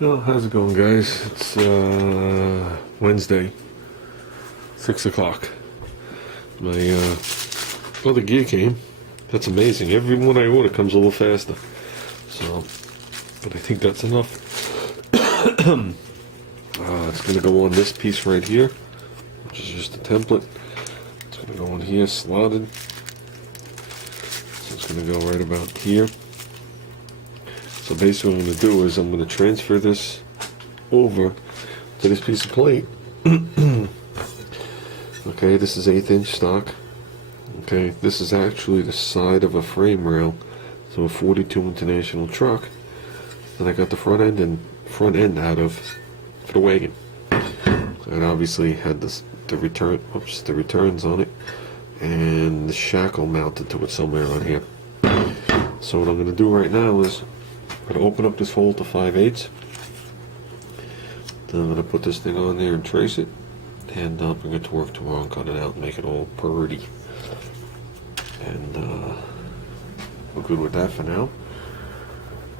Well, how's it going, guys? It's Wednesday, 6 o'clock. My other gear came. That's amazing. Every one I order comes a little faster. So, but I think that's enough. It's going to go on this piece right here, which is just a template. It's going to go on here, slotted. So it's going to go right about here. So basically what I'm going to do is I'm going to transfer this over to this piece of plate. Okay, this is 1/8 inch stock. Okay, this is actually the side of a frame rail, so a 42 International truck that I got the front end out of for the wagon. So it obviously had the returns on it and the shackle mounted to it somewhere on here. So what I'm going to do right now is I'm going to open up this hole to 5/8. Then I'm going to put this thing on there and trace it, and I'll bring it to work tomorrow and cut it out and make it all pretty. And we're good with that for now.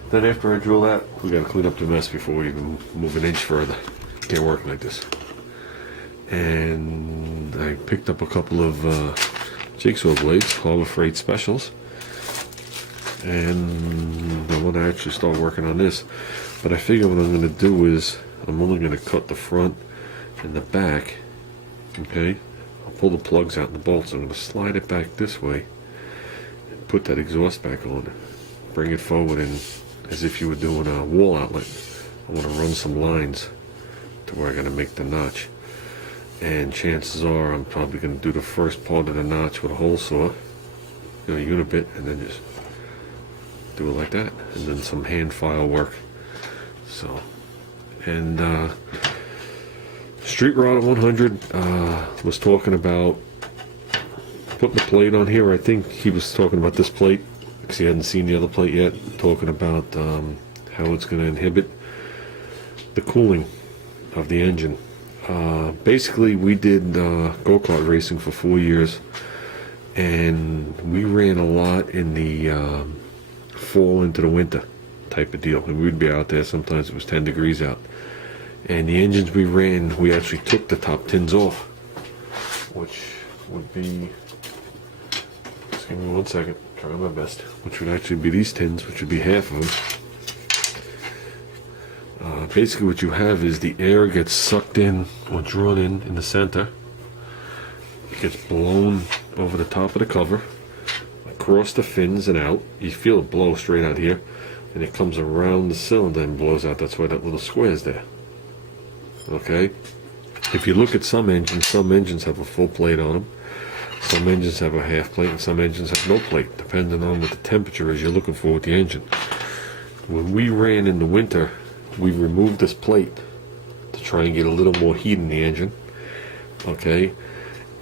Then after I drill that, we got to clean up the mess before we even move an inch further. Can't work like this. And I picked up a couple of jigsaw blades, Harbor Freight Specials. And I want to actually start working on this, but I figure what I'm going to do is I'm only going to cut the front and the back. Okay, I'll pull the plugs out and the bolts. I'm going to slide it back this way and put that exhaust back on, bring it forward, and as if you were doing a wall outlet, I want to run some lines to where I'm going to make the notch. And chances are I'm probably going to do the first part of the notch with a hole saw, unibit, and then just do it like that, and then some hand file work. So, and Street Rod 100 was talking about putting the plate on here. I think he was talking about this plate because he hadn't seen the other plate yet. Talking about how it's going to inhibit the cooling of the engine. Basically, we did go-kart racing for 4 years, and we ran a lot in the fall into the winter type of deal, and we'd be out there. Sometimes it was 10 degrees out, and the engines we ran, we actually took the top tins off, which would be, just give me 1 second, try my best, which would actually be these tins, which would be half of them. Basically what you have is the air gets sucked in or drawn in the center. It gets blown over the top of the cover, across the fins and out. You feel it blow straight out here, and it comes around the cylinder and blows out. That's why that little square is there. Okay, if you look at some engines have a full plate on them, some engines have a half plate, and some engines have no plate, depending on what the temperature is you're looking for with the engine. When we ran in the winter, we removed this plate to try and get a little more heat in the engine. Okay,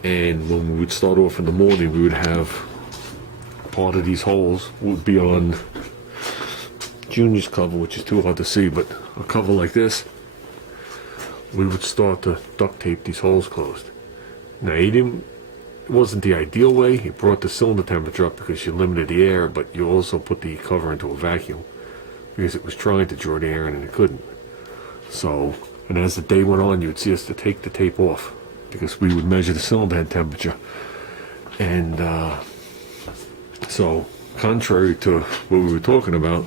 and when we would start off in the morning, we would have part of these holes would be on Junior's cover, which is too hard to see, but a cover like this, we would start to duct tape these holes closed. Now, it wasn't the ideal way. It brought the cylinder temperature up because you limited the air, but you also put the cover into a vacuum because it was trying to draw the air in and it couldn't. So, and as the day went on, you would see us to take the tape off because we would measure the cylinder head temperature. And so, contrary to what we were talking about,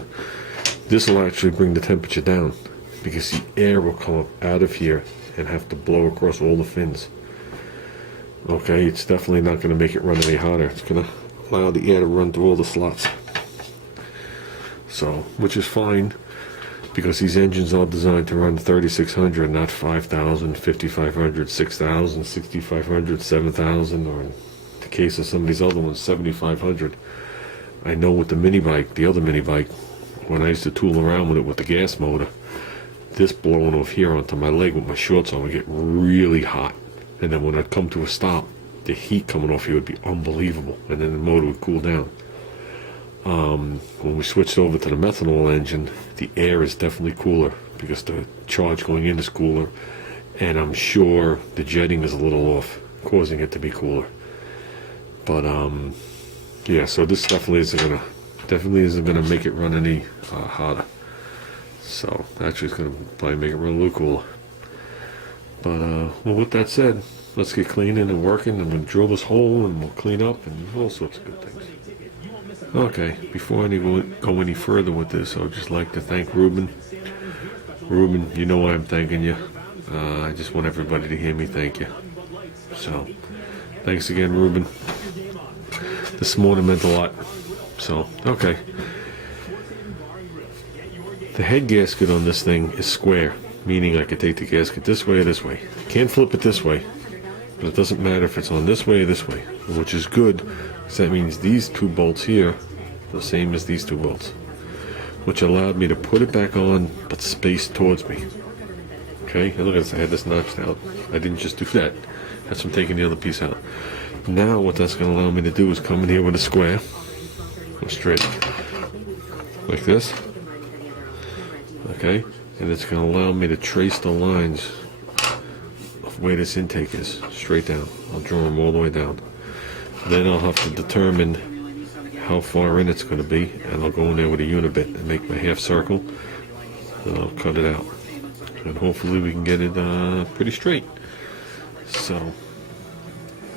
this will actually bring the temperature down because the air will come up out of here and have to blow across all the fins. Okay, it's definitely not going to make it run any hotter. It's going to allow the air to run through all the slots. So, which is fine because these engines are designed to run 3600, not 5000, 5500, 6000, 6500, 7000, or in the case of some of these other ones, 7500. I know with the mini bike, the other mini bike, when I used to tool around with it with the gas motor, this blowing off here onto my leg with my shorts on would get really hot. And then when I'd come to a stop, the heat coming off here would be unbelievable. And then the motor would cool down. When we switched over to the methanol engine, the air is definitely cooler because the charge going in is cooler. And I'm sure the jetting is a little off, causing it to be cooler. But yeah, so this definitely isn't gonna make it run any hotter. So actually it's going to probably make it look cooler. But well, with that said, let's get cleaning and working, and we'll drill this hole and we'll clean up and all sorts of good things. Okay, before I go any further with this, I would just like to thank Ruben. Ruben, you know why I'm thanking you. I just want everybody to hear me thank you. So, thanks again, Ruben. This morning meant a lot. So, okay. The head gasket on this thing is square, meaning I could take the gasket this way or this way. Can't flip it this way, but it doesn't matter if it's on this way or this way, which is good, because that means these two bolts here are the same as these two bolts, which allowed me to put it back on, but spaced towards me. Okay, and look at this, I had this notched out. I didn't just do that. That's from taking the other piece out. Now what that's going to allow me to do is come in here with a square, go straight, like this. Okay, and it's going to allow me to trace the lines of where this intake is, straight down. I'll draw them all the way down. Then I'll have to determine how far in it's going to be, and I'll go in there with a unibit and make my half circle, and I'll cut it out. And hopefully we can get it pretty straight. So,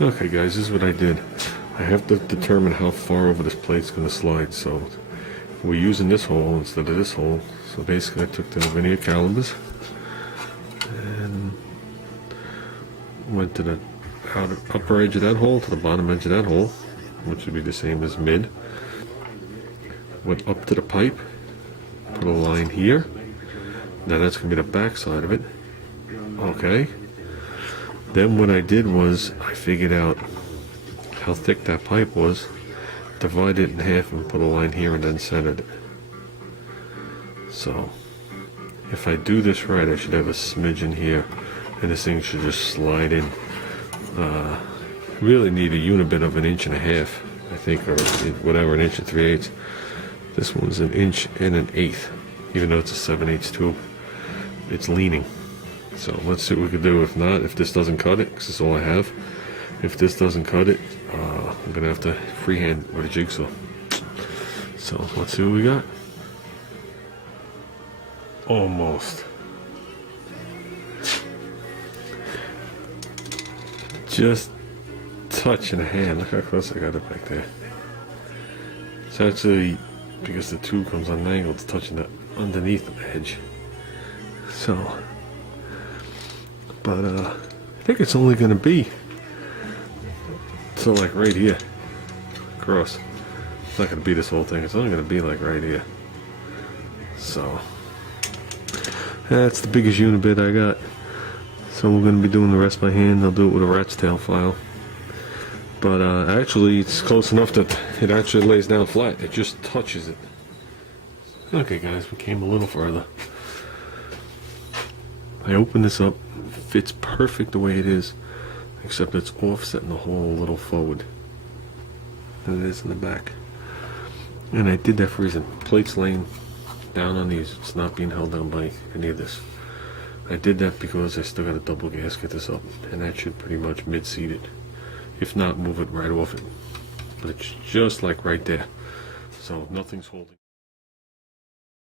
okay guys, this is what I did. I have to determine how far over this plate's going to slide, so we're using this hole instead of this hole. So basically I took the linear calibers and went to the upper edge of that hole to the bottom edge of that hole, which would be the same as mid. Went up to the pipe, put a line here. Now that's going to be the back side of it. Okay. Then what I did was I figured out how thick that pipe was, divided it in half and put a line here and then centered it. So if I do this right, I should have a smidgen here, and this thing should just slide in. Really need a unibit of 1.5 inches, I think, or whatever, 1 3/8 inches. This one's 1 1/8 inches, even though it's a 7/8 tube. It's leaning. So let's see what we can do. If not, if this doesn't cut it, because that's all I have. If this doesn't cut it, I'm gonna have to freehand with a jigsaw. So let's see what we got. Almost. Just touching a hand. Look how close I got it back there. It's actually, because the tube comes on an angle, it's touching the underneath the edge. So, but I think it's only going to be so like right here, across. It's not going to be this whole thing. It's only going to be like right here. So that's the biggest unibit I got. So we're going to be doing the rest by hand. I'll do it with a rat's tail file. But actually it's close enough that it actually lays down flat. It just touches it. Okay guys, we came a little further. I open this up. Fits perfect the way it is, except it's offsetting the hole a little forward than it is in the back. And I did that for a reason. Plate's laying down on these. It's not being held down by any of this. I did that because I still got to double gasket this up, and that should pretty much mid-seat it. If not, move it right off it. But it's just like right there. So nothing's holding.